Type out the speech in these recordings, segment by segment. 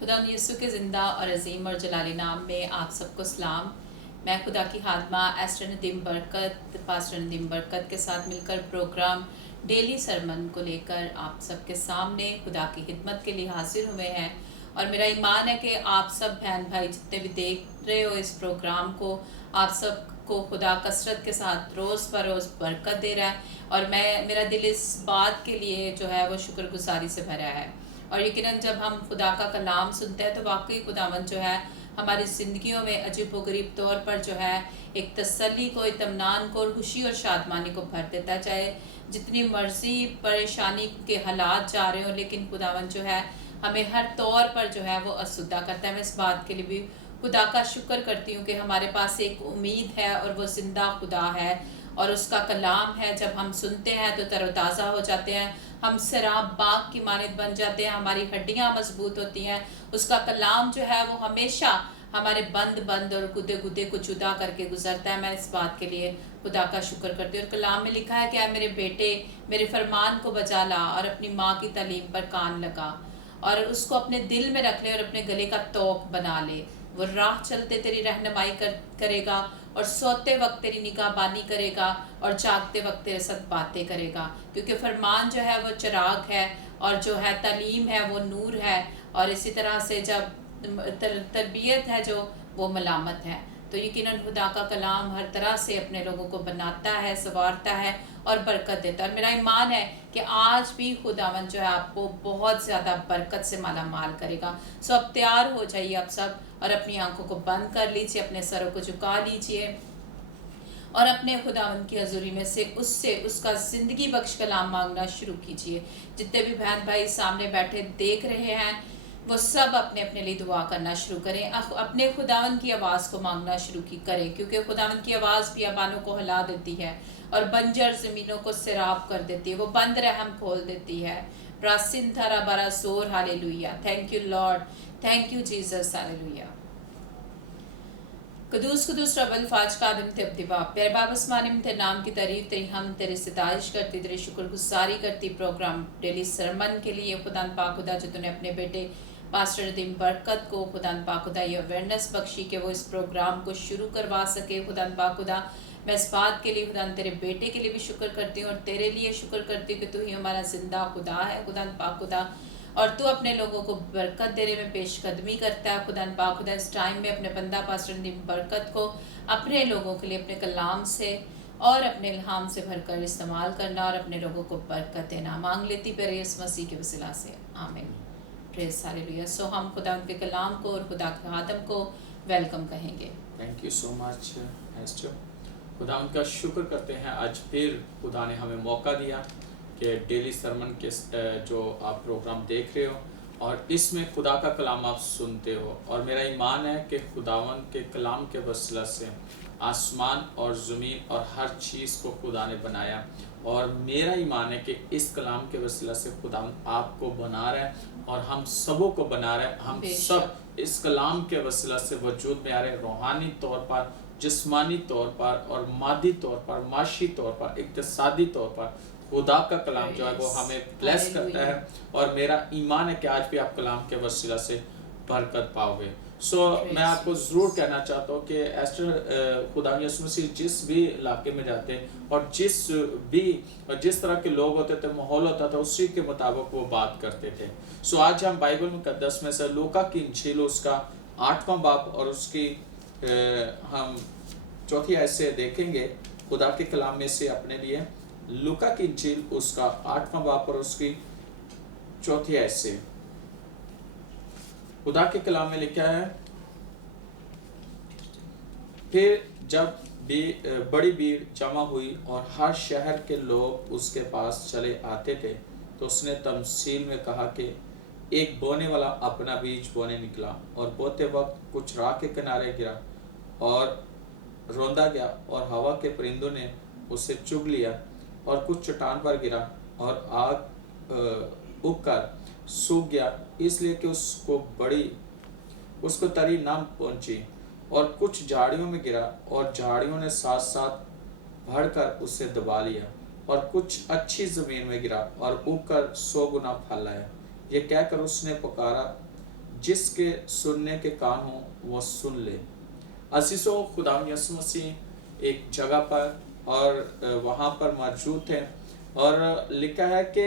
खुदा यीशु के ज़िंदा और अजीम और जलाली नाम में आप सबको सलाम। मैं खुदा की खादमा एस्टर नदीम बरकत, पास्टर नदीम बरकत के साथ मिलकर प्रोग्राम डेली सरमन को लेकर आप सबके सामने खुदा की खिदमत के लिए हाजिर हुए हैं। और मेरा ईमान है कि आप सब बहन भाई जितने भी देख रहे हो इस प्रोग्राम को, आप सबको खुदा कसरत के साथ रोज़ बरोज़ बरकत दे रहा है। और मेरा दिल इस बात के लिए जो है वो शुक्रगुजारी से भरा है। और यकीनन जब हम खुदा का कलाम सुनते हैं तो वाकई खुदावंद जो है हमारी ज़िंदगियों में अजीब व गरीब तौर पर जो है एक तसल्ली को, इत्मीनान को और खुशी और शादमानी को भर देता है। चाहे जितनी मर्जी परेशानी के हालात जा रहे हो, लेकिन खुदावंद जो है हमें हर तौर पर जो है वो असुदा करता है। मैं इस बात के लिए भी खुदा का शुक्र करती हूँ कि हमारे पास एक उम्मीद है और वो ज़िंदा खुदा है और उसका कलाम है। जब हम सुनते हैं तो तरोताज़ा हो जाते हैं, हम सराब बाग की मानद बन जाते हैं, हमारी हड्डियां मजबूत होती हैं। उसका कलाम जो है वो हमेशा हमारे बंद और गुदे गुदे को जुदा करके गुजरता है। मैं इस बात के लिए खुदा का शुक्र करती हूँ। और कलाम में लिखा है कि मेरे बेटे मेरे फरमान को बचा ला और अपनी माँ की तालीम पर कान लगा और उसको अपने दिल में रख ले और अपने गले का तोक बना ले। वो राह चलते तेरी रहनुमाई करेगा और सोते वक्त तेरी निगाहबानी करेगा और जागते वक्त तेरे साथ बातें करेगा। क्योंकि फरमान जो है वो चिराग है और जो है तालीम है वो नूर है। और इसी तरह से जब तरबियत है जो वो मलामत है। तो यकीनन खुदा का कलाम हर तरह से अपने लोगों को बनाता है, संवारता है और बरकत देता है। और मेरा ईमान है कि आज भी खुदावंद जो है आपको बहुत ज़्यादा बरकत से माला माल करेगा। सो अब तैयार हो जाइए आप सब और अपनी आंखों को बंद कर लीजिए, अपने सरों को झुका लीजिए और अपने खुदावंद की हजूरी में से उससे उसका ज़िंदगी बख्श कलाम मांगना शुरू कीजिए। जितने भी बहन भाई सामने बैठे देख रहे हैं वो सब अपने अपने लिए दुआ करना शुरू करें, अपने खुदावंद की आवाज़ को मांगना शुरू करें। क्योंकि खुदावंद की आवाज़ बियाबानों को हिला देती है और बंजर ज़मीनों को सैराब कर देती है। वो बंद रहम खोल देती है। प्रासिन थारा बारा जोर hallelujah. Thank you Lord, thank you Jesus, hallelujah. कदूस कदूस रबल फाज कादिम थे अब्दिबा प्यारे बाब अस्मानिम थे नाम की तारीफ तेरी, हम तेरे सितारिश करती, तेरे शुक्रगुजारी करती प्रोग्राम डेली सरमन के लिए। खुदान पाक खुदा जो तूने अपने बेटे पास्टर नदीम बरकत को खुदान पाक खुदा ये अवेयरनेस बख्शी कि वो इस प्रोग्राम को शुरू करवा सके। खुदान पाक खुदा मैं इस बात के लिए खुदान तेरे बेटे के लिए भी शुक्र करती हूँ और तेरे लिए शुक्र करती हूँ कि तू ही हमारा जिंदा खुदा है खुदान पाक खुदा। और तू अपने लोगों को बरकत देने में पेशकदमी करता है खुदा पाक खुदा। इस टाइम में अपने बंदा पास्टर नदीम बरकत को अपने लोगों के लिए अपने कलाम से और अपने इल्हाम से भरकर इस्तेमाल करना और अपने लोगों को बरकत देना मांग लेती पर इस मसीह के वसीला से, आमीन। Praise hallelujah. सो हम खुदा उनके कलाम को और खुदा के खादम को वेलकम कहेंगे। Thank you so much Esther. खुदा उनका शुक्र करते हैं, आज फिर खुदा ने हमें मौका दिया कि डेली सरमन के जो आप प्रोग्राम देख रहे हो और इसमें खुदा का कलाम आप सुनते हो। और मेरा ईमान है कि खुदावन के कलाम के वसीला से आसमान और ज़मीन और हर चीज़ को खुदा ने बनाया। और मेरा ईमान है कि इस कलाम के वसीला से खुदा आपको बना रहा है और हम सबों को बना रहा है। हम सब इस कलाम के वसीला से वजूद में आ रहे हैं, रूहानी तौर पर, जिस्मानी तौर पर और मादी तौर पर, माशी तौर पर, इक्तिसादी तौर पर। खुदा का कलाम जो है वो हमें ब्लेस करता है और मेरा ईमान है कि आज भी आप कलाम के वसीला से बरकत पाओगे। मैं आपको ज़रूर कहना चाहता हूँ कि एस्टर खुदा यीशु मसीह जिस भी इलाके में जाते और जिस तरह के लोग होते थे, माहौल होता था, उसी के मुताबिक वो बात करते थे। आज हम बाइबल मुकद्दस में से लूका की इंजील उसका 8वां बाब और उसकी हम 4थी आयत से देखेंगे खुदा के कलाम में से अपने लिए। लूका की इंजील उसका 8वां बाब और उसकी 4थी आयत से खुदा के कलाम में लिखा है, फिर जब बड़ी भीड़ जमा हुई और हर शहर के लोग उसके पास चले आते थे तो उसने तमसील में कहा कि एक बोने वाला अपना बीज बोने निकला और बोते वक्त कुछ राह के किनारे गिरा और रौंदा गया और हवा के परिंदों ने उसे चुग लिया। और कुछ चट्टान पर गिरा और आग उगकर सूख गया इसलिए कि उसको तरी ना पहुंची। और कुछ झाड़ियों में गिरा और झाड़ियों ने साथ साथ बढ़कर उसे दबा लिया। और कुछ अच्छी जमीन में गिरा और उगकर 100 गुना फल आया। ये कहकर उसने पुकारा, جس کے سننے کے کان ہوں وہ سن لے۔ عزیزو، خدا یسوع مسیح ایک جگہ پر اور وہاں پر موجود تھے، اور لکھا ہے کہ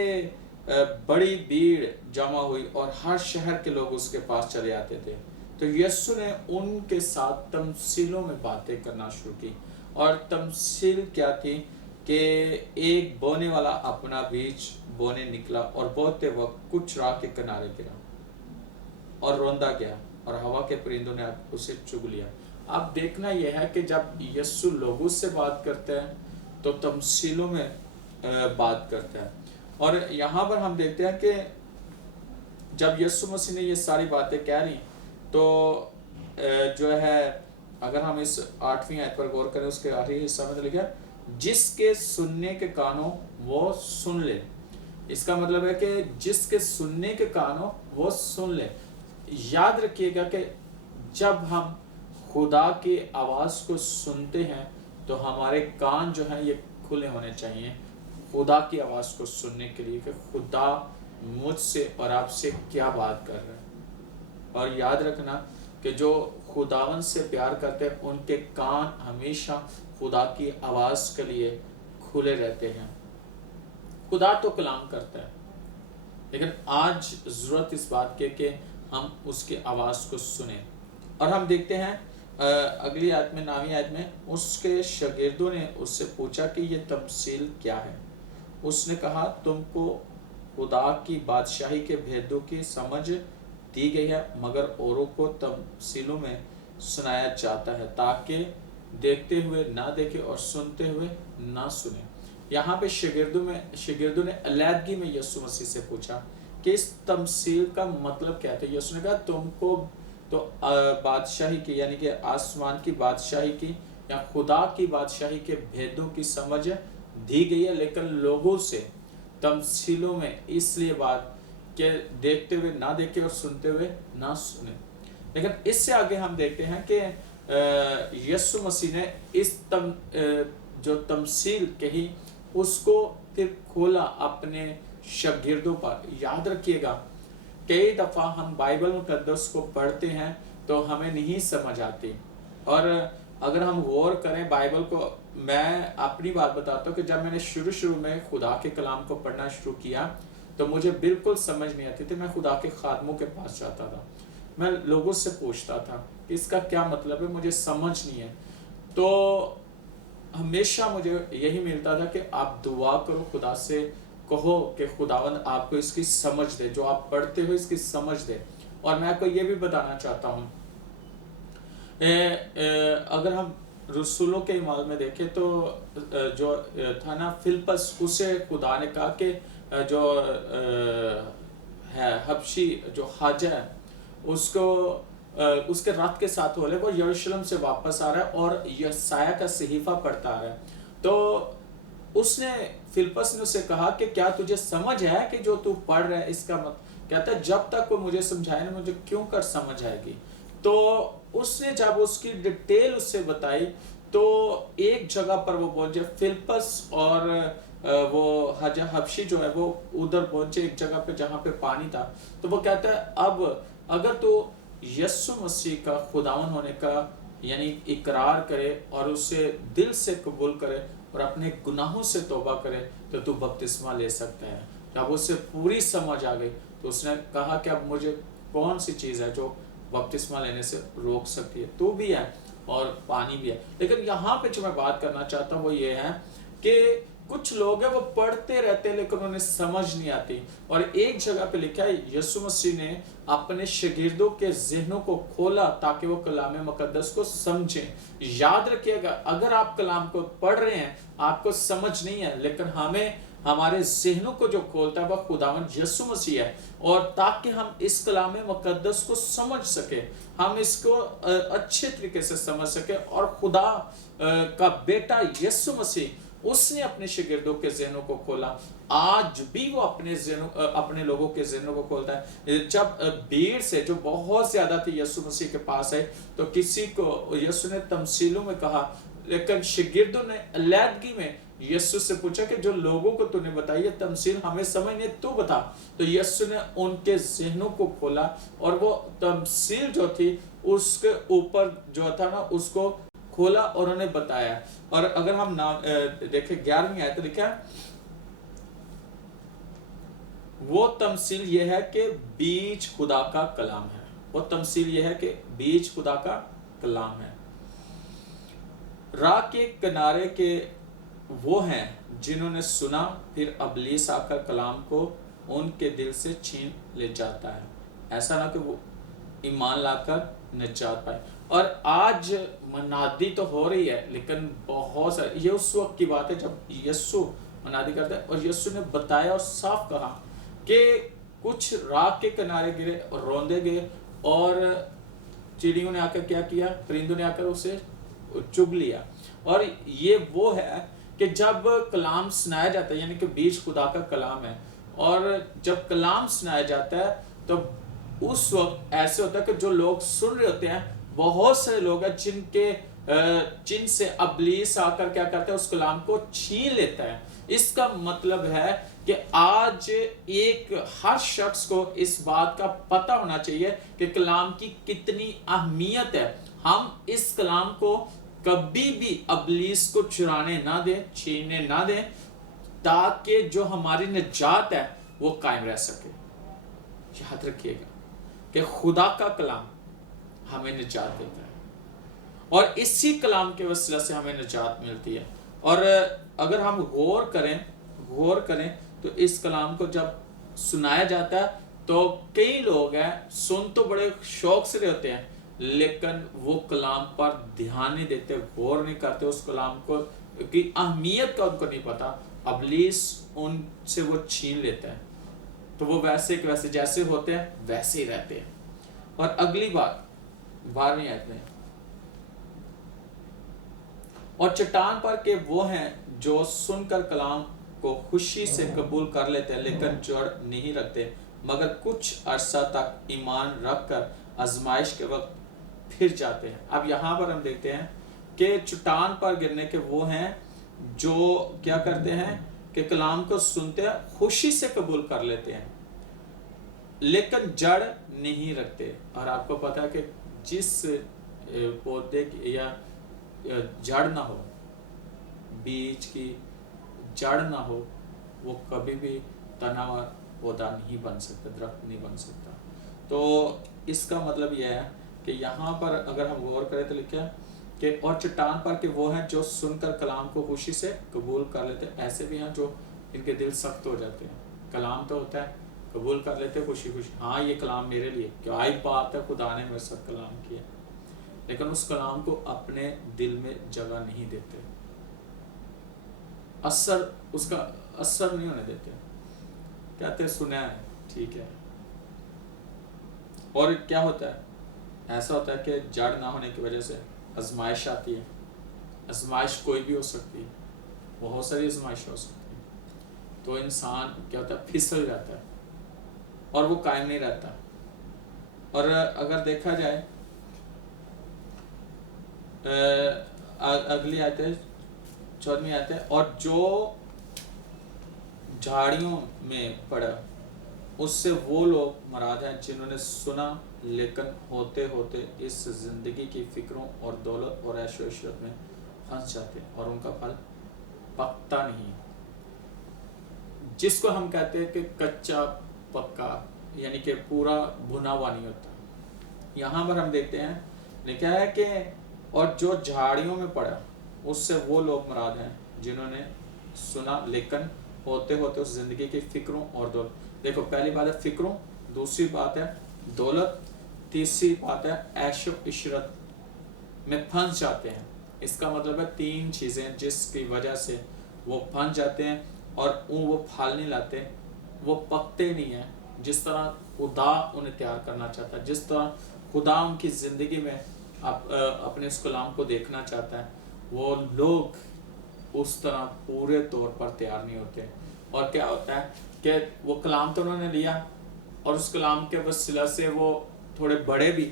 بڑی بھیڑ جمع ہوئی اور ہر شہر کے لوگ اس کے پاس چلے آتے تھے۔ تو یسوع نے ان کے ساتھ تمثیلوں میں باتیں کرنا شروع کی، اور تمثیل کیا تھی کہ ایک بونے والا اپنا بیج بونے نکلا اور بوتے وقت کچھ راہ کے کنارے گرا اور روندا گیا، اور ہوا کے پرندوں نے اسے چگ لیا۔ اب دیکھنا یہ ہے کہ جب یسوع لوگوں سے بات کرتے ہیں تو تمثیلوں میں بات کرتا ہے، اور یہاں پر ہم دیکھتے ہیں کہ جب یسوع مسیح نے یہ ساری باتیں کہہ لی تو جو ہے اگر ہم اس 8ویں آیت پر غور کریں، اس کے آخری حصہ میں لکھا ہے جس کے سننے کے کانوں وہ سن لے۔ اس کا مطلب ہے کہ جس کے سننے کے کانوں وہ سن لے۔ یاد رکھیے گا کہ جب ہم خدا کی آواز کو سنتے ہیں تو ہمارے کان جو ہیں یہ کھلے ہونے چاہیے خدا کی آواز کو سننے کے لیے، کہ خدا مجھ سے اور آپ سے کیا بات کر رہا ہے۔ اور یاد رکھنا کہ جو خداوند سے پیار کرتے ہیں ان کے کان ہمیشہ خدا کی آواز کے لیے کھلے رہتے ہیں۔ خدا تو کلام کرتا ہے، لیکن آج ضرورت اس بات کی کہ ہم اس کی آواز کو سنیں۔ اور ہم دیکھتے ہیں اگلی آیت میں، 9ویں آیت میں، اس کے شاگردوں نے اس سے پوچھا کہ یہ تمثیل کیا ہے۔ اس نے کہا تم کو خدا کی بادشاہی کے بھیدوں کی سمجھ دی گئی ہے، مگر اوروں کو تمثیلوں میں سنایا جاتا ہے تاکہ دیکھتے ہوئے نہ دیکھے اور سنتے ہوئے نہ سنیں۔ یہاں پہ شاگردوں نے علیحدگی میں یسوع مسیح سے پوچھا کہ اس تمثیل کا مطلب کیا تھا۔ یسوع نے کہا تم کو تو بادشاہی کی، یعنی کہ آسمان کی بادشاہی کی یا خدا کی بادشاہی کے بھیدوں کی سمجھ دی گئی ہے، لیکن لوگوں سے تمثیلوں میں اس لیے بات کہ دیکھتے ہوئے نہ دیکھے اور سنتے ہوئے نہ سنے۔ لیکن اس سے آگے ہم دیکھتے ہیں کہ یسوع مسیح نے اس جو تمثیل کہی اس کو پھر کھولا اپنے شاگردوں پر۔ یاد رکھیے گا کئی دفعہ ہم بائبل مقدس کو پڑھتے ہیں تو ہمیں نہیں سمجھ آتی، اور اگر ہم غور کریں بائبل کو، میں اپنی بات بتاتا ہوں کہ جب میں نے شروع میں خدا کے کلام کو پڑھنا شروع کیا تو مجھے بالکل سمجھ نہیں آتی تھی۔ میں خدا کے خادموں کے پاس جاتا تھا، میں لوگوں سے پوچھتا تھا کہ اس کا کیا مطلب ہے، مجھے سمجھ نہیں ہے۔ تو ہمیشہ مجھے یہی ملتا تھا کہ آپ دعا کرو، خدا سے کہو کہ خداوند آپ کو اس کی سمجھ دے، جو آپ پڑھتے ہو اس کی سمجھ دے۔ اور میں آپ کو یہ بھی بتانا چاہتا ہوں، اگر ہم رسولوں کے اعمال میں دیکھیں تو جو تھا نا فلپس، اسے خدا نے کہا کہ جو ہے حبشی جو خواجہ ہے اس کو اس کے راتھ کے ساتھ ہو لے، وہ یروشلم سے واپس آ رہا ہے اور یسایہ کا صحیفہ پڑھتا آ رہا ہے۔ تو اس نے فلپس نے اسے کہا کہ کیا تجھے سمجھ ہے کہ جو تو پڑھ رہا ہے اس کا کہتا ہے جب تک وہ مجھے سمجھائے نا مجھے کیوں کر سمجھ آئے گی۔ تو اس نے جب اس کی ڈیٹیل اس سے بتائی تو ایک جگہ پر وہ پہنچے، فلپس اور وہ حبشی جو ہے وہ ادھر پہنچے ایک جگہ پہ جہاں پہ پانی تھا۔ تو وہ کہتا ہے اب اگر تو یسوع مسیح کا خداوند ہونے کا یعنی اقرار کرے اور اسے دل سے قبول کرے اور اپنے گناہوں سے توبہ کرے تو تو بپتسمہ لے سکتا ہے۔ جب اسے پوری سمجھ آ گئی تو اس نے کہا کہ اب مجھے کون سی چیز ہے جو بپتسمہ لینے سے روک سکتی ہے، تو بھی ہے اور پانی بھی ہے۔ لیکن یہاں پہ جو میں بات کرنا چاہتا ہوں وہ یہ ہے کہ کچھ لوگ ہیں وہ پڑھتے رہتے ہیں لیکن انہیں سمجھ نہیں آتی، اور ایک جگہ پہ لکھا ہے یسوع مسیح نے اپنے شاگردوں کے ذہنوں کو کھولا تاکہ وہ کلام مقدس کو سمجھیں۔ یاد رکھیے گا اگر آپ کلام کو پڑھ رہے ہیں آپ کو سمجھ نہیں ہے، لیکن ہمیں ہمارے ذہنوں کو جو کھولتا ہے وہ خداوند یسوع مسیح ہے، اور تاکہ ہم اس کلام مقدس کو سمجھ سکیں، ہم اس کو اچھے طریقے سے سمجھ سکیں، اور خدا کا بیٹا یسوع مسیح اس نے اپنے شاگردوں کے ذہنوں کو کھولا۔ آج بھی وہ اپنے لوگوں کے ذہنوں کو کھولتا ہے۔ جب بھیڑ سے جو بہت زیادہ تھی یسوع مسیح کے پاس ہے تو کسی کو یسوع نے تمثیلوں میں کہا، لیکن شاگردوں نے علیحدگی میں यीशु से पूछा कि जो लोगों को तूने बताई है तमसील हमें समझ नहीं, तू बता। तो यीशु ने उनके ज़हनों को खोला और वो तमसील जो थी उसके ऊपर जो था ना उसको खोला और उन्हें बताया। और अगर हम नाम देखें 11वीं आयत लिखा है, वो तमसील ये है कि बीज खुदा का कलाम है। वो तमसील ये है कि बीज खुदा का कलाम है। राह के किनारे के वो हैं जिन्होंने सुना, फिर अबलीस आकर कलाम को उनके दिल से छीन ले जाता है। ऐसा ना कि वो ईमान लाकर निजात पाए। और आज मनादी तो हो रही है, लेकिन बहुत सारे, ये उस वक्त की बात है जब यीशु मनादी करता है और यीशु ने बताया और साफ कहा कि कुछ राह के किनारे गिरे और रोंदे गए और चिड़ियों ने आकर क्या किया, परिंदों ने आकर उसे चुग लिया। और ये वो है कि जब कलाम सुनाया जाता है, यानी कि बीज खुदा का कलाम है, और जब कलाम सुनाया जाता है तो उस वक्त ऐसे होता है कि जो लोग सुन रहे होते हैं, बहुत सारे लोग हैं जिन से अबलीस आकर क्या करता है, उस कलाम को छीन लेता है। इसका मतलब है कि आज हर शख्स को इस बात का पता होना चाहिए कि कलाम की कितनी अहमियत है। हम इस कलाम को कभी भी अबलीस को चुराने ना दें, छीनने ना दें, ताकि जो हमारी निजात है वो कायम रह सके। याद रखिएगा कि खुदा का कलाम हमें निजात देता है और इसी कलाम के वसीला से हमें निजात मिलती है। और अगर हम गौर करें तो इस कलाम को जब सुनाया जाता है तो कई लोग हैं, सुन तो बड़े शौक से होते हैं, लेकिन वो कलाम पर ध्यान नहीं देते, गौर नहीं करते उस कलाम को की अहमियत का उनको नहीं पता। अबलीस उनसे वो छीन लेता है, तो वो वैसे के वैसे जैसे होते हैं वैसे ही रहते हैं। और अगली बात 12वीं आयत में, और चट्टान पर के वो हैं जो सुनकर कलाम को खुशी से कबूल कर लेते हैं, लेकिन जड़ नहीं रखते, मगर कुछ अरसा तक ईमान रखकर आजमाइश के वक्त फिर जाते हैं। अब यहाँ पर हम देखते हैं कि चट्टान पर गिरने के वो हैं जो क्या करते हैं कि कलाम को सुनते हैं, खुशी से कबूल कर लेते हैं, लेकिन जड़ नहीं रखते। और आपको पता है कि जिस पौधे की या जड़ ना हो, बीज की जड़ ना हो, वो कभी भी तना हुआ पौधा नहीं बन सकता, दरख्त नहीं बन सकता। तो इसका मतलब यह है कि यहाँ पर अगर हम गौर करें तो लिखा है कि और चट्टान पर के वो हैं जो सुनकर कलाम को खुशी से कबूल कर लेते हैं। ऐसे भी हैं जो इनके दिल सख्त हो जाते हैं, कलाम तो होता है, कबूल कर लेते हैं खुशी खुशी, हाँ ये कलाम मेरे लिए, क्या ही बात है, खुदा ने मेरे साथ कलाम किया, लेकिन उस कलाम को अपने दिल में जगह नहीं देते, उसका असर नहीं होने देते, कहते सुना है ठीक है। और क्या होता है, ऐसा होता है कि जड़ ना होने की वजह से आजमाइश आती है। आजमाइश कोई भी हो सकती है, बहुत सारी आजमाइश हो सकती है, तो इंसान क्या होता है, फिसल जाता है और वो कायम नहीं रहता। और अगर देखा जाए अगली आयत है 14वीं आयत है, और जो झाड़ियों में पड़ा उससे वो लोग मराद हैं जिन्होंने सुना, लेकिन होते होते इस जिंदगी की फिक्रों और दौलत और ऐशो इशरत में फंस जाते हैं और उनका फल पकता नहीं, जिसको हम कहते हैं कि कच्चा पक्का, यानी कि पूरा भुना हुआ नहीं होता। यहाँ पर हम देखते हैं लिखा है कि और जो झाड़ियों में पड़ा उससे वो लोग मुराद हैं जिन्होंने सुना, लेकिन होते होते उस जिंदगी की फिक्रों और दौलत, देखो पहली बात है फिक्रों, दूसरी बात है दौलत, तीसरी बात है ऐशो इशरत में फंस जाते हैं। इसका मतलब है 3 चीज़ें जिसकी वजह से वो फंस जाते हैं और वो फल नहीं लाते, वो पकते नहीं हैं जिस तरह खुदा उन्हें तैयार करना चाहता है, जिस तरह खुदा उनकी ज़िंदगी में अपने इस कलाम को देखना चाहता है, वो लोग उस तरह पूरे तौर पर तैयार नहीं होते। और क्या होता है कि वो कलाम तो उन्होंने लिया और उस कलाम के वसीला से वो थोड़े बड़े भी,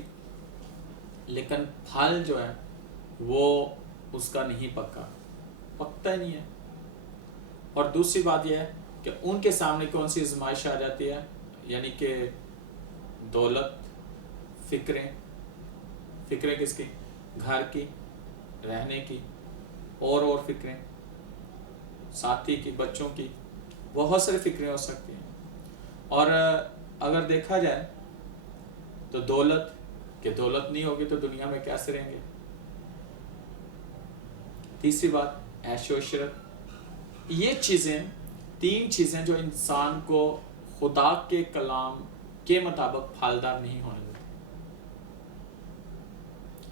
लेकिन फल जो है वो उसका नहीं पकता ही नहीं है। اور دوسری بات یہ ہے کہ ان کے سامنے کون سی آزمائش آ جاتی ہے، یعنی کہ دولت، فکریں کس کی؟ گھر کی، رہنے کی، اور فکریں، ساتھی کی، بچوں کی، بہت ساری فکریں ہو سکتی ہیں۔ اور اگر دیکھا جائے تو دولت نہیں ہوگی تو دنیا میں کیسے رہیں گے؟ تیسری بات عیش و عشرت۔ یہ چیزیں، 3 چیزیں جو انسان کو خدا کے کلام کے مطابق پھالدار نہیں ہونے دیتی۔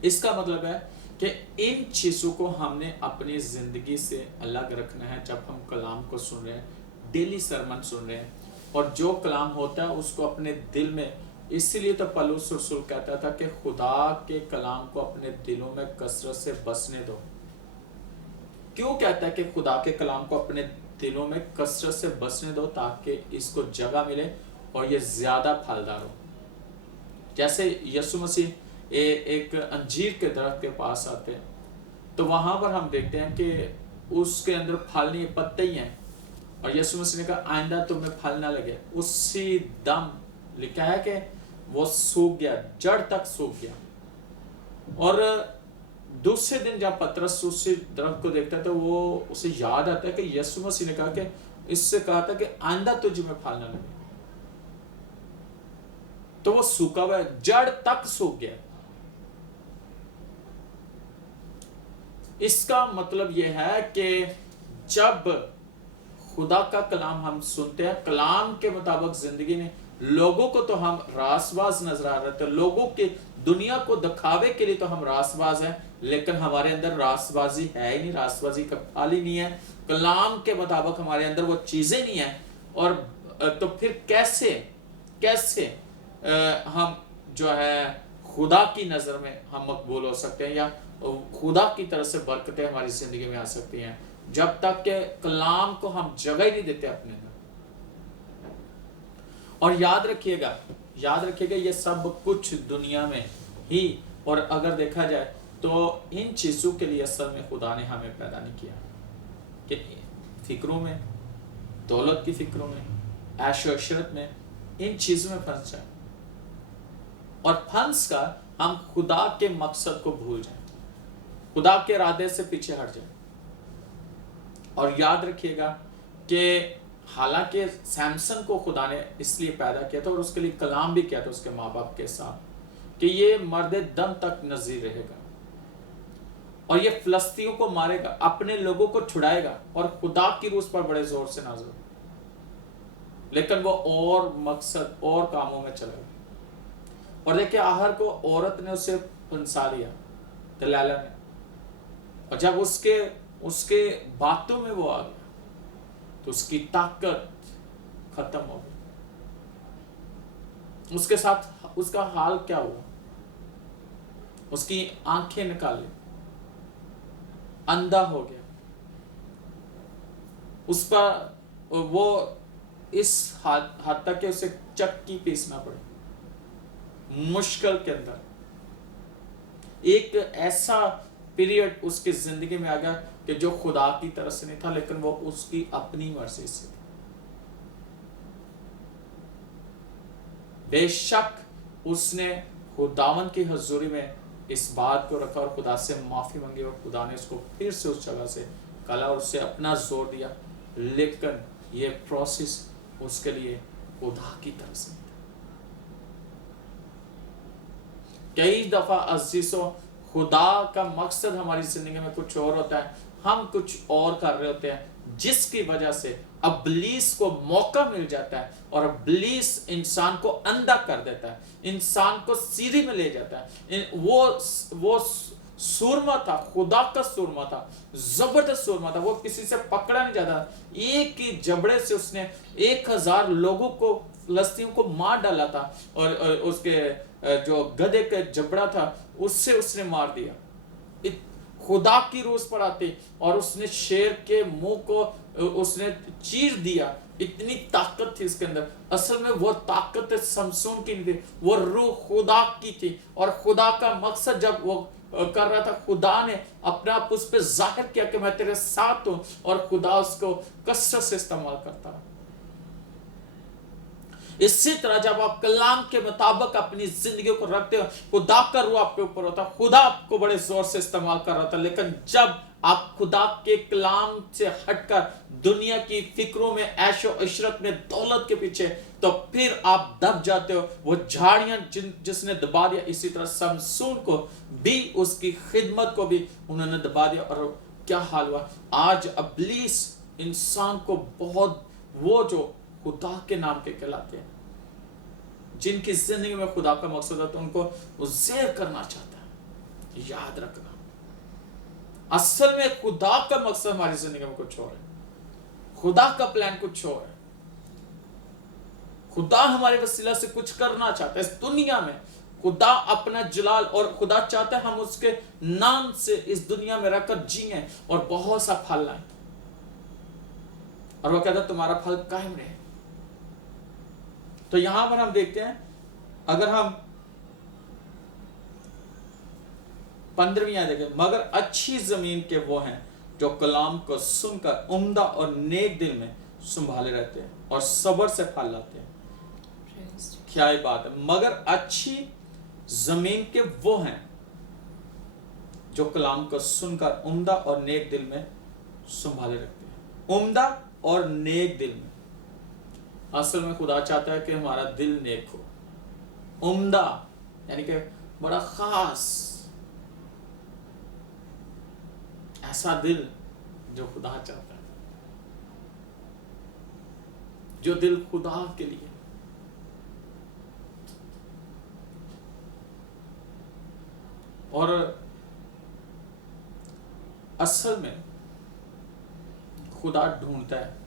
اس کا مطلب ہے کہ ان چیزوں کو ہم نے اپنی زندگی سے الگ رکھنا ہے جب ہم کلام کو سن رہے ہیں، ڈیلی سرمن سن رہے ہیں، اور جو کلام ہوتا ہے اس کو اپنے دل میں، اسی لیے تو پولس رسول کہتا تھا کہ خدا کے کلام کو اپنے دلوں میں کثرت سے بسنے دو۔ کیوں کہتا ہے کہ خدا کے کلام کو اپنے دلوں میں کثرت سے بسنے دو؟ تاکہ اس کو جگہ ملے اور یہ زیادہ پھلدار ہو۔ جیسے یسوع مسیح ایک انجیر کے درخت کے پاس آتے ہیں تو وہاں پر ہم دیکھتے ہیں کہ اس کے اندر پھل نہیں، پتے ہی ہیں، اور یسوع مسیح نے کہا آئندہ تمہیں پھل نہ لگے۔ اسی دم لکھا ہے کہ وہ سوکھ گیا، جڑ تک سوکھ گیا۔ اور دوسرے دن جب پترس اسی درخت کو دیکھتا ہے تو وہ اسے یاد آتا ہے کہ یسوع مسیح نے کہا کہ اس سے کہا تھا کہ آئندہ تجھ میں پھل نہ لگے، تو وہ سوکھا ہوا ہے، جڑ تک سوکھ گیا۔ اس کا مطلب یہ ہے کہ جب خدا کا کلام ہم سنتے ہیں، کلام کے مطابق زندگی میں، لوگوں کو تو ہم راست باز نظر آ رہے تھے، لوگوں کے دنیا کو دکھاوے کے لیے تو ہم راست باز ہیں، لیکن ہمارے اندر راست بازی ہے ہی نہیں، راست بازی کا پھل ہی نہیں ہے، کلام کے مطابق ہمارے اندر وہ چیزیں نہیں ہیں۔ اور تو پھر کیسے ہم جو ہے خدا کی نظر میں ہم مقبول ہو سکتے ہیں، یا خدا کی طرف سے برکتیں ہماری زندگی میں آ سکتی ہیں، جب تک کہ کلام کو ہم جگہ ہی نہیں دیتے اپنے اندر۔ اور یاد رکھیے گا یہ سب کچھ دنیا میں ہی، اور اگر دیکھا جائے تو ان چیزوں کے لیے اصل میں خدا نے ہمیں پیدا نہیں کیا کہ فکروں میں، دولت کی فکروں میں، عیش و عشرت میں، ان چیزوں میں پھنس جائیں، اور پھنس کر ہم خدا کے مقصد کو بھول جائیں، خدا کے ارادے سے پیچھے ہٹ جائیں۔ اور یاد رکھیے گا کہ حالانکہ سیمسن کو خدا نے اس لیے پیدا کیا تھا اور اس کے لیے کلام بھی کیا تھا اس کے ماں باپ کے ساتھ کہ یہ مرد دم تک نذیر رہے گا اور یہ فلسطینیوں کو مارے گا، اپنے لوگوں کو چھڑائے گا، اور خدا کی روح پر بڑے زور سے نازل، لیکن وہ اور مقصد اور کاموں میں چلا گیا۔ اور دیکھیں آخر کو عورت نے اسے پھنسا لیا، دلالہ نے، اور جب اس کے باتوں میں وہ آ گیا تو اس کی طاقت ختم ہو گئی۔ اس کے ساتھ اس کا حال کیا ہوا؟ اس کی آنکھیں نکال لی، اندھا ہو گیا، اس پر وہ اس حد تک کہ اسے چکی پیسنا پڑی، مشکل کے اندر ایک ایسا پیریڈ اس کی زندگی میں آ گیا کہ جو خدا کی طرف سے نہیں تھا، لیکن وہ اس کی اپنی مرضی سے تھی۔ بے شک اس نے خداوند کی حضوری میں اس بات کو رکھا اور خدا سے معافی مانگی، اور خدا نے اس کو پھر سے اس جگہ سے کالا اور اسے اپنا زور دیا، لیکن یہ پروسیس اس کے لیے خدا کی طرف سے نہیں تھا۔ کئی دفعہ عزیزوں خدا کا مقصد ہماری زندگی میں کچھ اور ہوتا ہے، ہم کچھ اور کر رہے ہوتے ہیں، جس کی وجہ سے ابلیس کو موقع مل جاتا ہے اور ابلیس انسان کو اندھا کر دیتا ہے، انسان کو سیدھی میں لے جاتا ہے۔ وہ سورما تھا، خدا کا سورما تھا، زبردست سورما تھا، وہ کسی سے پکڑا نہیں جاتا، ایک ہی جبڑے سے اس نے 1000 لوگوں کو، فلسطینیوں کو مار ڈالا تھا، اور اس کے جو گدھے کا جبڑا تھا اس سے اس نے مار دیا۔ خدا کی روح پر آتی اور اس نے شیر کے منہ کو اس نے چیر دیا، اتنی طاقت تھی اس کے اندر۔ اصل میں وہ طاقت سمسون کی نہیں تھی، وہ روح خدا کی تھی، اور خدا کا مقصد جب وہ कर रहा था, खुदा ने अपने आप उस पर जाहिर किया कि मैं तेरे साथ हूं, और खुदा उसको कसरत से इस्तेमाल करता है। इसी तरह जब आप कलाम के मुताबिक अपनी जिंदगी को रखते हो, खुदा का रूह आपके ऊपर होता है। खुदा आपको बड़े जोर से इस्तेमाल कर रहा था, लेकिन जब आप खुदा के कलाम से हटकर दुनिया की फिक्रों में, ऐशो इशरत में, दौलत के पीछे, तो फिर आप दब जाते हो। वो झाड़ियां जिसने दबा दिया, इसी तरह समसून को भी, उसकी खिदमत को भी उन्होंने दबा दिया। और क्या हाल हुआ? आज इब्लीस इंसान को बहुत, वो जो खुदा के नाम के कहलाते हैं, जिनकी जिंदगी में खुदा का मकसद है, तो उनको वो ज़ेर करना चाहता है। याद रखना, असल में खुदा का मकसद हमारी जिंदगी में कुछ और है, खुदा का प्लान कुछ और है। खुदा हमारे वसीला से कुछ करना चाहता है इस दुनिया में। खुदा अपना जलाल, और खुदा चाहता है हम उसके नाम से इस दुनिया में रहकर जिए और बहुत सा फल लाएं। और वो कहता है तुम्हारा फल कायम रहे। तो यहां पर हम देखते हैं, अगर हम 15वीं आयत देखें, मगर अच्छी जमीन के वो हैं जो कलाम को सुनकर उम्दा और नेक दिल में संभाले रहते हैं और सब्र से फल लाते हैं। क्या ये बात है? मगर अच्छी जमीन के वो हैं जो कलाम को सुनकर उम्दा और नेक दिल में संभाले रखते हैं। उम्दा और नेक दिल में, असल में खुदा चाहता है कि हमारा दिल नेक हो। उम्दा यानी कि बड़ा खास, ऐसा दिल जो खुदा चाहता है, जो दिल खुदा के लिए। और असल में खुदा ढूंढता है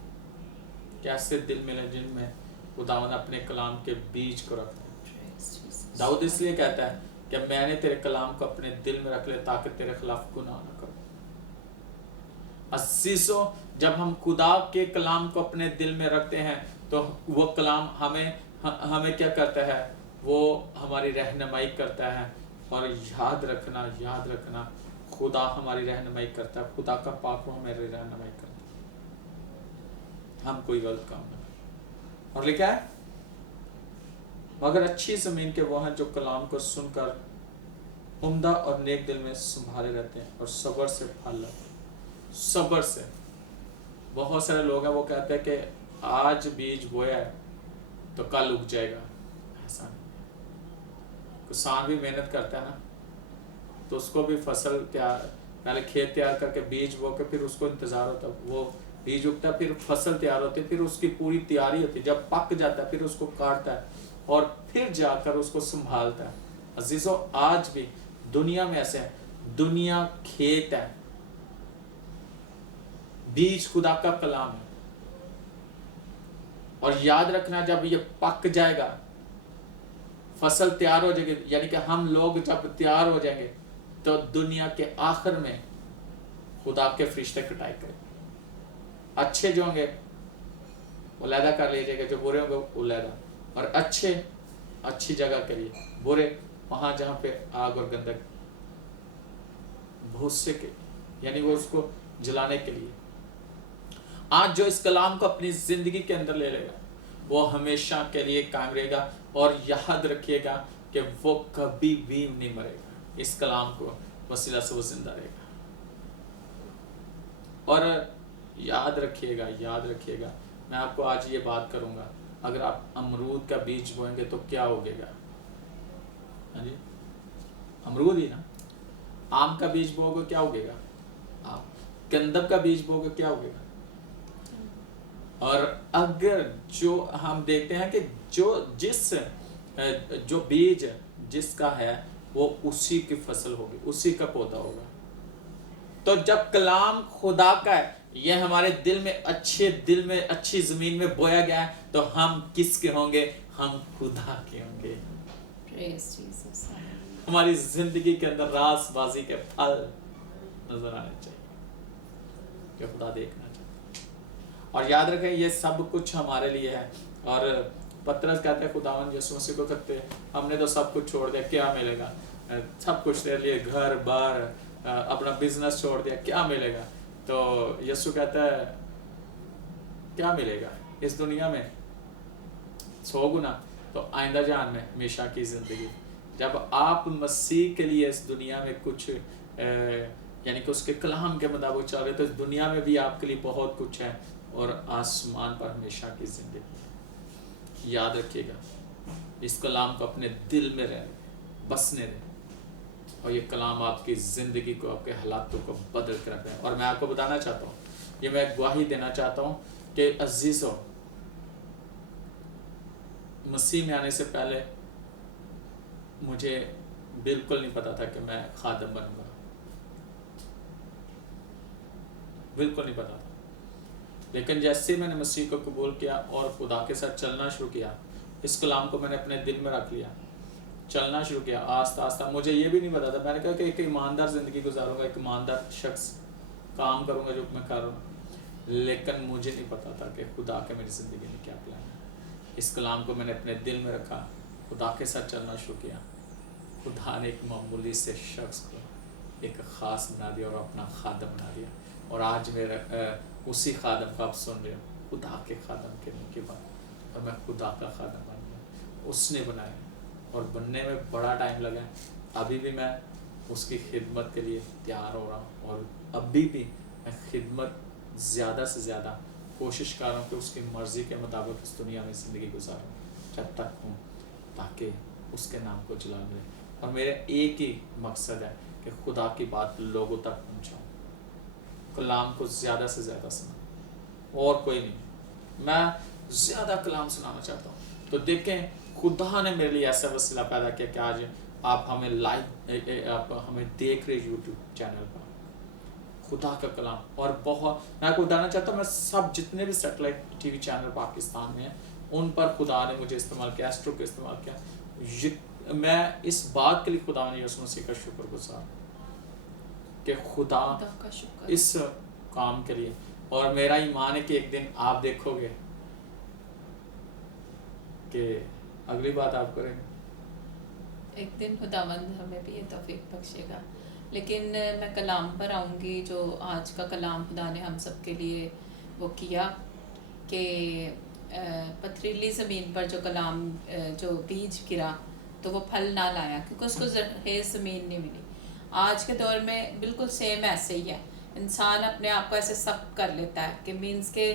कि ऐसे दिल मिले जिनमें खुदावंद अपने कलाम के बीज को रखता है। दाऊद इसलिए कहता है कि मैंने तेरे कलाम को अपने दिल में रख लिया ताकि तेरे खिलाफ गुनाह न करूं। अजीजों, जब हम खुदा के कलाम को अपने दिल में रखते हैं तो वो कलाम हमें क्या करता है? वो हमारी रहनुमाई करता है। और याद रखना खुदा हमारी रहनुमाई करता है। खुदा का पाक रूह हमारी रहनुमाई करता है, हम कोई गलत काम ना करें। और लिखा है, मगर अच्छी जमीन के वो हैं जो कलाम को सुनकर उम्दा और नेक दिल में संभाले रहते हैं और सब्र से फल लाते हैं। सब्र से। बहुत सारे लोग हैं वो कहते हैं कि आज बीज बोया है तो कल उग जाएगा। ऐसा नहीं, किसान भी मेहनत करता है ना, तो उसको भी फसल तैयार, पहले खेत तैयार करके बीज बो के फिर उसको इंतजार होता है, वो बीज उगता है, फिर फसल तैयार होती है, फिर उसकी पूरी तैयारी होती है, जब पक जाता है फिर उसको काटता है और फिर जाकर उसको संभालता है। अजीजों, आज भी दुनिया में ऐसे है, दुनिया खेत है, बीज खुदा का कलाम है। और याद रखना, जब ये पक जाएगा, फसल तैयार हो जाएगी, यानी कि हम लोग जब तैयार हो जाएंगे तो दुनिया के आखिर में खुदा के फरिश्ते कटाई करेंगे। अच्छे जो होंगे वो लैदा कर लिए जाएंगे, जो बुरे होंगे वो लैदा। और अच्छे अच्छी जगह के लिए, बुरे वहां जहां पे आग और गंधक, भूसे के, यानी वो उसको जलाने के लिए। आज जो इस कलाम को अपनी जिंदगी के अंदर ले लेगा वो हमेशा के लिए कायम रहेगा। और याद रखिएगा कि वो कभी भी नहीं मरेगा। इस कलाम को वसीला से वो जिंदा रहेगा। और याद रखिएगा, मैं आपको आज ये बात करूंगा, अगर आप अमरूद का बीज बोएंगे तो क्या उगेगा? हाँ जी, अमरूद ही ना। आम का बीज बोओगे क्या उगेगा? आम। गंधक का बीज बोओगे क्या उगेगा? और अगर जो हम देखते हैं कि जो बीज जिसका है वो उसी की फसल होगी, उसी का पौधा होगा। तो जब कलाम खुदा का है, ये हमारे दिल में अच्छी जमीन में बोया गया है, तो हम किसके होंगे? हम खुदा के होंगे। हमारी जिंदगी के अंदर रासबाजी के फल नजर आने चाहिए, कि खुदा देखना चाहता है। और याद रखें, ये सब कुछ हमारे लिए है। और पतरस कहते हैं खुदावन यीशु मसीह को कहते हैं, हमने तो सब कुछ छोड़ दिया, क्या मिलेगा? सब कुछ तेरे लिए, घर बार, अपना बिजनेस छोड़ दिया, क्या मिलेगा? तो यीशु कहता है क्या मिलेगा इस दुनिया में? 100 गुना। तो आइंदा जान में हमेशा की ज़िंदगी। जब आप मसीह के लिए इस दुनिया में कुछ यानी कि उसके कलाम के मुताबिक चल रहे, तो इस दुनिया में भी आपके लिए बहुत कुछ है, और आसमान पर हमेशा की ज़िंदगी। याद रखिएगा, इस कलाम को अपने दिल में रहने, बसने दें, और ये कलाम आपकी ज़िंदगी को, आपके हालातों को बदल कर रखें। और मैं आपको बताना चाहता हूँ, ये मैं गवाही देना चाहता हूँ कि अजीज़ों, मसीह में आने से पहले मुझे बिल्कुल नहीं पता था कि मैं खादम बनूंगा, बिल्कुल नहीं पता था। लेकिन जैसे मैंने मसीह को कबूल किया और खुदा के साथ चलना शुरू किया, इस कलाम को मैंने अपने दिल में रख लिया, चलना शुरू किया आस्ता आस्ता। मुझे ये भी नहीं पता था, मैंने कहा कि एक ईमानदार ज़िंदगी गुजारूंगा, एक ईमानदार शख्स काम करूंगा जो मैं कर रहा हूँ, लेकिन मुझे नहीं पता था कि खुदा के मेरी ज़िंदगी में क्या प्लान है। इस कलाम को मैंने अपने दिल में रखा, खुदा के साथ चलना शुरू किया, खुदा ने एक मामूली से शख्स को एक ख़ास बना दिया और अपना खादम बना दिया। और आज मेरा उसी खादम को आप सुन रहे हो, खुदा के खादम के मुँह के बाद, और मैं खुदा का खादम बन गया। उसने बनाया और बनने में बड़ा टाइम लगा, अभी भी मैं उसकी खिदमत के लिए तैयार हो रहा हूँ, और अभी भी मैं खिदमत ज़्यादा से ज़्यादा कोशिश कर रहा हूँ कि उसकी मर्ज़ी के मुताबिक इस दुनिया में ज़िंदगी गुजारूँ जब तक हूँ, ताकि उसके नाम को जला मिले। और मेरा एक ही मकसद है कि खुदा की बात लोगों तक पहुँचाऊँ, कलाम को ज़्यादा से ज़्यादा सुना, और कोई नहीं, मैं ज़्यादा कलाम सुनाना चाहता हूँ। तो देखें, खुदा ने मेरे लिए ऐसा वसीला पैदा किया कि आज आप हमें लाइव, आप हमें देख रहे यूट्यूब चैनल पर, खुदा का कलाम। और बहुत मैं आपको बताना चाहता हूँ, मैं सब जितने भी सेटेलाइट टीवी चैनल पाकिस्तान में हैं, उन पर खुदा ने मुझे इस्तेमाल किया, एस्ट्रो को इस्तेमाल किया। मैं इस बात के लिए खुदा ने यीशु मसीह का शुक्रगुजार कि खुदा का शुक्र इस काम के लिए। और मेरा ईमान है कि एक दिन आप देखोगे कि अगली बात आप करेंगे। एक दिन खुदावंद हमें भी ये तौफीक बख्शेगा। लेकिन मैं कलाम पर आऊँगी, जो आज का कलाम खुदा ने हम सब के लिए वो किया कि पथरीली ज़मीन पर जो कलाम जो बीज गिरा तो वो फल ना लाया, क्योंकि उसको ज़रहेज़ ज़मीन नहीं मिली। आज के दौर में बिल्कुल सेम ऐसे ही है, इंसान अपने आप को ऐसे सख्त कर लेता है कि मीन्स के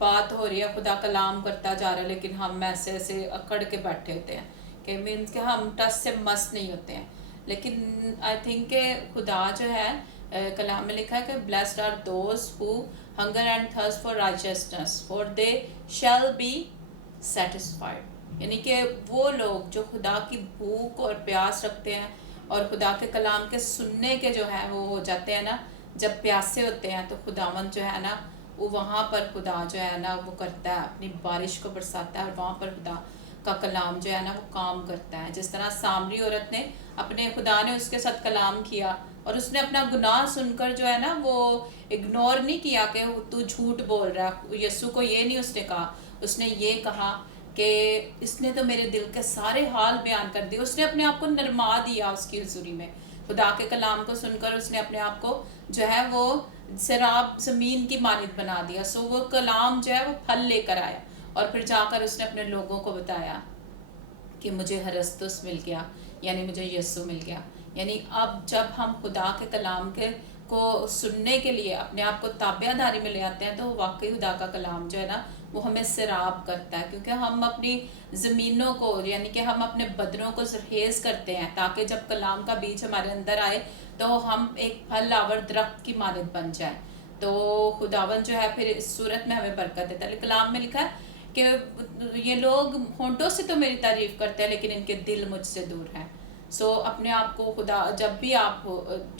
बात हो रही है, खुदा कलाम करता जा रहा है, लेकिन हम ऐसे ऐसे अकड़ के बैठे होते हैं कि मीन्स के हम टस से मस नहीं होते हैं। लेकिन आई थिंक के खुदा जो है कलाम में लिखा है कि blessed are those who hunger and thirst for righteousness for they shall be satisfied. यानी कि वो लोग जो खुदा की भूख और प्यास रखते हैं और खुदा के कलाम के सुनने के जो है वो हो जाते हैं ना, जब प्यासे होते हैं, तो खुदावंद जो है ना वो वहाँ पर खुदा जो है ना वो करता है, अपनी बारिश को बरसाता है, और वहाँ पर खुदा का कलाम जो है ना वो काम करता है। जिस तरह सामरी औरत ने अपने खुदा ने उसके साथ कलाम किया, और उसने अपना गुनाह सुनकर जो है ना वो इग्नोर नहीं किया कि तू झूठ बोल रहा है। यीशु को ये नहीं उसने कहा, उसने ये कहा कि इसने तो मेरे दिल के सारे हाल बयान कर दिए। उसने अपने आप को नरमा दिया उसकी हुजूरी में। खुदा के कलाम को सुनकर उसने अपने आप को जो है वो सराब ज़मीन की मानिद बना दिया। सो वो कलाम जो है वो फल लेकर आया, और फिर जाकर उसने अपने लोगों को बताया कि मुझे हरस्तुस मिल गया, यानी मुझे यीशु मिल गया। यानी अब जब हम खुदा के कलाम के को सुनने के लिए अपने आप को ताबियादारी में ले आते हैं, तो वाकई खुदा का कलाम जो है ना वो हमें सराब करता है, क्योंकि हम अपनी ज़मीनों को यानी कि हम अपने बदनों को जरहेज़ करते हैं, ताकि जब कलाम का बीज हमारे अंदर आए तो हम एक फल आवर दरख्त की मानद बन जाए। तो खुदावन जो है फिर इस सूरत में हमें बरकत देता है। कलाम में लिखा है कि ये लोग होंठों से तो मेरी तारीफ़ करते हैं, लेकिन इनके दिल मुझसे दूर हैं। सो अपने आप को खुदा, जब भी आप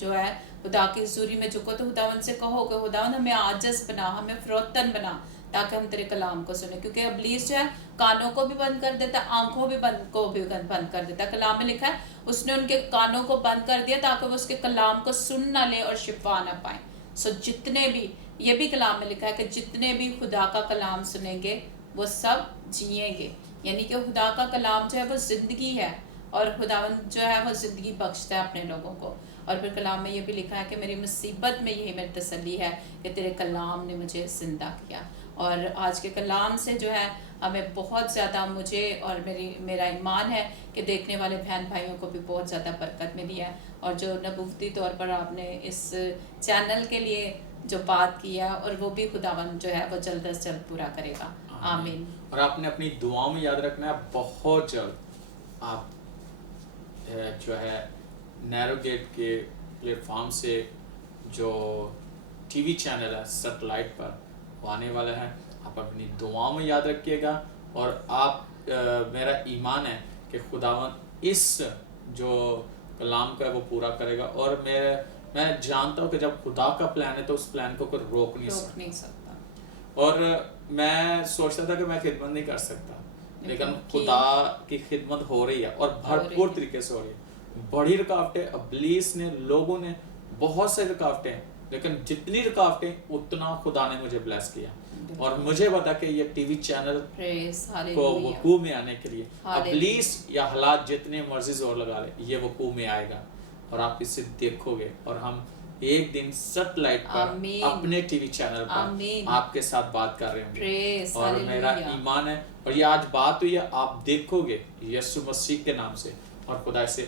जो है खुदा की हुजूरी में झुको, तो खुदावन से कहो कि खुदावन हमें आजज़ बना, हमें फ़रोतन बना, ताकि हम तेरे कलाम को सुने। क्योंकि इब्लीस जो है कानों को भी बंद कर देता है, आंखों भी बंद कर देता है। कलाम में लिखा है उसने उनके कानों को बंद कर दिया ताकि वो उसके कलाम को सुन ना ले और शिफा ना पाए। सो जितने भी, ये भी कलाम में लिखा है कि जितने भी खुदा का कलाम सुनेंगे वो सब जिएंगे। यानी कि खुदा का कलाम जो है वो ज़िंदगी है, اور خداوند جو ہے وہ زندگی بخشتا ہے اپنے لوگوں کو. اور پھر کلام میں یہ بھی لکھا ہے کہ میری مصیبت میں یہی میری تسلی ہے کہ تیرے کلام نے مجھے زندہ کیا. اور آج کے کلام سے جو ہے ہمیں بہت زیادہ, مجھے اور میرا ایمان ہے کہ دیکھنے والے بہن بھائیوں کو بھی بہت زیادہ برکت ملی ہے. اور جو نبوتی طور پر آپ نے اس چینل کے لیے جو بات کیا, اور وہ بھی خداوند جو ہے وہ جلد از جلد پورا کرے گا. آمین. اور آپ نے اپنی دعاؤں میں یاد رکھنا ہے, بہت جلد آپ جو ہے نیرو گیٹ کے پلیٹ فارم سے جو ٹی وی چینل ہے سیٹلائٹ پر وہ آنے والا ہے. آپ اپنی دعاؤں میں یاد رکھیے گا, اور آپ میرا ایمان ہے کہ خداوند اس جو کلام کا ہے وہ پورا کرے گا. اور میں جانتا ہوں کہ جب خدا کا پلان ہے تو اس پلان کو کوئی روک نہیں سکتا. اور میں سوچتا تھا کہ میں خدمت نہیں کر سکتا, لیکن خدا کی خدمت ہو رہی ہے اور بھرپور طریقے سے ہو رہی ہے. بڑی رکاوٹیں ابلیس نے, لوگوں نے, بہت سے رکاوٹیں, لیکن جتنی رکاوٹیں اتنا خدا نے مجھے بلیس کیا. اور مجھے پتا کہ یہ ٹی وی چینل کو وقوع میں آنے کے لیے ابلیس یا حالات جتنے مرضی زور لگا لے, یہ وقوع میں آئے گا اور آپ اسے دیکھو گے. اور ہم ایک دن سیٹلائٹ پر اپنے ٹی وی چینل پر آپ کے ساتھ بات کر رہے ہوں گے. اور میرا ایمان ہے, اور یہ آج بات ہوئی ہے, آپ دیکھو گے یسوع مسیح کے نام سے, اور خدا اسے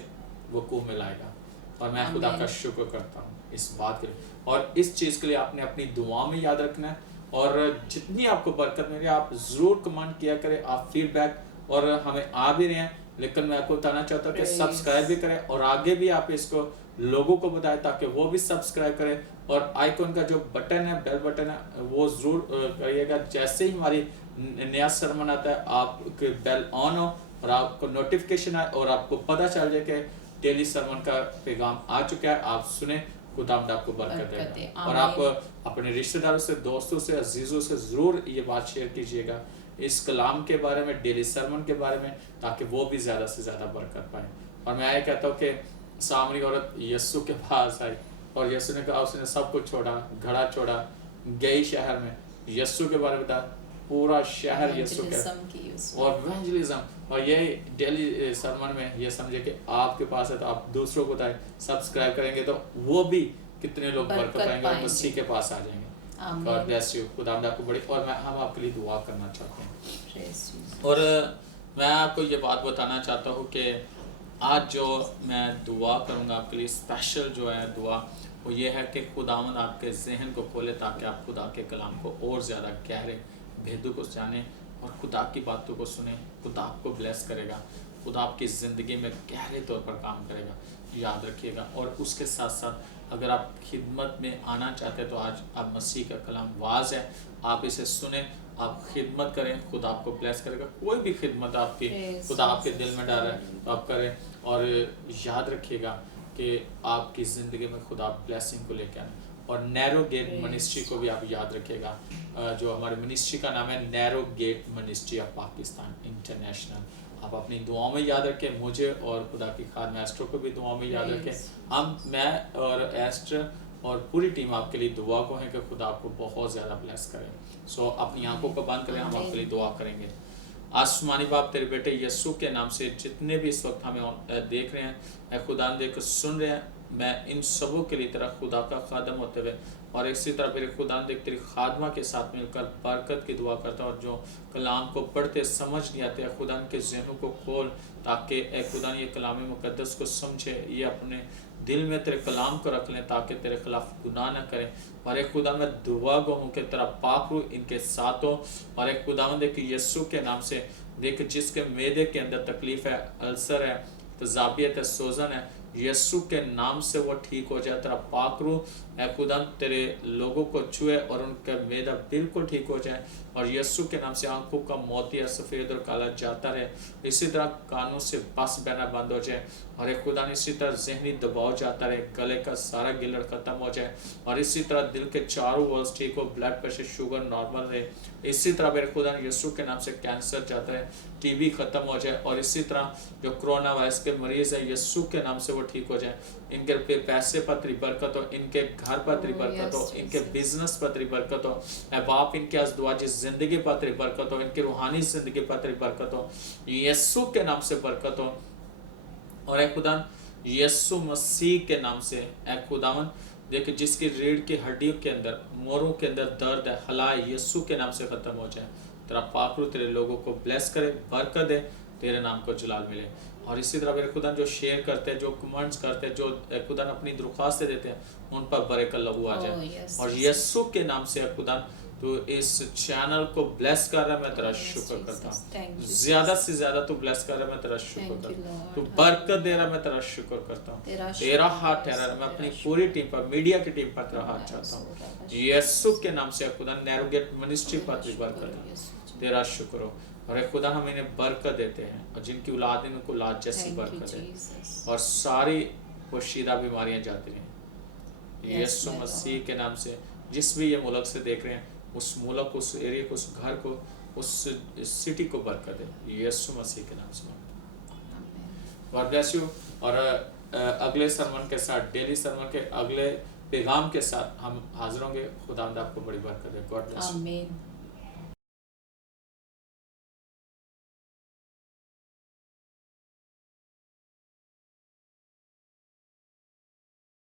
وقوع میں لائے گا. اور میں خدا کا شکر کرتا ہوں اس بات کے لیے. اور اس چیز کے لیے آپ نے اپنی دعاؤں میں یاد رکھنا ہے. اور جتنی آپ کو برکت ملے آپ ضرور کمنٹ کیا کریں, آپ فیڈ بیک, اور ہمیں آ بھی رہے ہیں, لیکن میں آپ کو بتانا چاہتا ہوں کہ سبسکرائب بھی کریں, اور آگے بھی آپ اس کو لوگوں کو بتائیں تاکہ وہ بھی سبسکرائب کریں. اور آئیکن کا جو بٹن ہے, بیل بٹن ہے, وہ ضرور کریے گا. جیسے ہی ہماری نیا سرمن آتا ہے آپ کے بیل آن ہو اور آپ کو نوٹیفیکیشن آئے اور آپ کو پتہ چل جائے کہ ڈیلی سرمن کا پیغام آ چکا ہے, آپ سنیں. خداوند آپ کو برکت دے گا. اور آپ اپنے رشتہ داروں سے, دوستوں سے, عزیزوں سے ضرور یہ بات شیئر کیجیے گا اس کلام کے بارے میں, ڈیلی سرمن کے بارے میں, تاکہ وہ بھی زیادہ سے زیادہ برکت پائیں. اور میں یہ کہتا ہوں کہ سامری عورت یسوع کے پاس آئی اور یسوع نے کہا, اس نے سب کچھ چھوڑا, گھڑا چھوڑا, گئی شہر میں, یسوع کے بارے میں بتا, پورا شہر یسوع کے, اور ایونجلزم. اور یہ ڈیلی سرمن میں یہ سمجھے کہ آپ کے پاس ہے تو آپ دوسروں کو بتائیں, سبسکرائب کریں گے تو وہ بھی کتنے لوگ برکت پائیں گے اور مسیح کے پاس آ جائیں گے. God bless you. خدا آپ کو بڑی, اور ہم آپ کے لیے دعا کرنا چاہتے ہیں. اور میں آپ کو یہ بات بتانا چاہتا ہوں کہ آج جو میں دعا کروں گا آپ کے لیے, اسپیشل جو ہے دعا, وہ یہ ہے کہ خداوند آپ کے ذہن کو کھولے تاکہ آپ خدا کے کلام کو اور زیادہ گہرے بھیدوں کو جانیں اور خدا کی باتوں کو سنیں. خدا آپ کو بلیس کرے گا, خدا آپ کی زندگی میں گہرے طور پر کام کرے گا, یاد رکھیے گا. اور اس کے ساتھ ساتھ اگر آپ خدمت میں آنا چاہتے ہیں تو آج آپ مسیح کا کلام واز ہے, آپ اسے سنیں, آپ خدمت کریں, خدا آپ کو بلیس کرے گا. کوئی بھی خدمت آپ کی خدا آپ کے دل میں ڈال رہا ہے تو آپ کریں. اور یاد رکھیے گا کہ آپ کی زندگی میں خدا بلیسنگ کو لے کے آئیں. اور نیرو گیٹ منسٹری کو بھی آپ یاد رکھیے گا, جو ہمارے منسٹری کا نام ہے نیرو گیٹ منسٹری آف پاکستان انٹرنیشنل. آپ اپنی دعاؤں میں یاد رکھیں, مجھے اور خدا کی خادم ایسٹر کو بھی دعاؤں میں یاد رکھیں. میں اور ایسٹر اور پوری ٹیم آپ کے لیے دعا کو ہیں کہ خدا آپ کو بہت زیادہ بلیس کرے. سو اپنی آنکھوں کو بند کریں, ہم آپ کے لیے دعا کریں گے. آسمانی باپ, تیرے بیٹے یسوع کے نام سے جتنے بھی اس وقت ہمیں دیکھ رہے ہیں, اے خدا دیکھ کر سن رہے ہیں, میں ان سبوں کے لیے تیرا خدا کا خادم ہوتے ہوئے اور اسی طرح میرے خدا دیکھ تیری خادمہ کے ساتھ مل کر برکت کی دعا کرتا ہوں. اور جو کلام کو پڑھتے سمجھ نہیں آتے, خدا کے ذہنوں کو کھول تاکہ اے خدا یہ کلام مقدس کو سمجھے, یہ اپنے دل میں تیرے کلام کو رکھ لیں تاکہ تیرے خلاف گناہ نہ کریں. اور ایک خدا میں دعا گو ہوں کہ تیرا پاک روح ان کے ساتھ ہو. اور ایک خدا میں دیکھ یسوع کے نام سے, دیکھ جس کے معدے کے اندر تکلیف ہے, السر ہے, تذابیت ہے, سوزن ہے, یسوع کے نام سے وہ ٹھیک ہو جائے. تیرا پاک روح اے خدا تیرے لوگوں کو چھوئے اور ان کا معدہ بالکل ٹھیک ہو جائے. اور یسوع کے نام سے آنکھوں کا موتیا سفید اور کالا جاتا رہے. اسی طرح کانوں سے بس بہنا بند ہو جائے. اور ایک خدا اسی طرح ذہنی دباؤ جاتا رہے, گلے کا سارا گلڑ ختم ہو جائے. اور اسی طرح دل کے چاروں والز ٹھیک ہو, بلڈ پریشر, شوگر نارمل رہے. اسی طرح میرے خدا یسوع کے نام سے کینسر جاتا ہے, ٹی بی ختم ہو جائے. اور اسی طرح جو کرونا وائرس کے مریض ہیں یسوع کے نام سے وہ ٹھیک ہو جائیں. ان کے پیسے پر تیری برکت ہو, ان کے گھر پر تیری برکت ہو, ان کے بزنس پر تیری برکت ہو. اے باپ ان کے ازدواجی زندگی پر تیری برکت ہو, ان کی روحانی زندگی پر تیری برکت ہو, یسوع کے نام سے برکت ہو. اور اے خدا یسوع مسیح کے نام سے اے خداوند دیکھ جس کی ریڑھ کی ہڈیوں کے اندر موروں کے اندر درد ہے ہلائے یسوع کے نام سے ختم ہو جائے. تیرا پاک روح تیرے لوگوں کو بلیس کرے برکت دے تیرے نام کو جلال ملے. اور اسی طرح میرے خدا جو شیئر کرتے ہیں جو کمنٹس کرتے ہیں جو خدا اپنی درخواستیں دیتے ہیں ان پر برکت لہو آ جائے. اور یسوع کے نام سے خدا تو اس چینل کو بلیس کر رہا ہے میں تیرا شکر کرتا ہوں. زیادہ سے زیادہ تو بلیس کر رہا ہے میں تیرا شکر کرتا ہوں. تو برکت دے رہا ہے میں تیرا شکر کرتا ہوں. تیرا ہاتھ ٹھہرا رہا ہے میں اپنی پوری ٹیم پر میڈیا کی ٹیم پر تیرا ہاتھ چاہتا ہوں. یسوع کے نام سے خدا نیرو گیٹ منسٹری پر تجھ برکت تیرا شکر ہو. اور خدا ہم انہیں برکت دیتے ہیں اور جن کی اولاد ان کو اولاد جیسی برکت ہے اور ساری پوشیدہ بیماریاں جاتی رہیں یسوع مسیح کے نام سے. جس بھی یہ ملک سے دیکھ رہے ہیں اس ملک کو اس ایریا کو اس گھر کو اس سٹی کو برکت دے یسوع مسیح کے نام سے. God bless you. اور اگلے سرمن کے ساتھ ڈیلی سرمن کے اگلے پیغام کے ساتھ ہم حاضر ہوں گے. خدا آپ کو بڑی برکت دے. God bless you.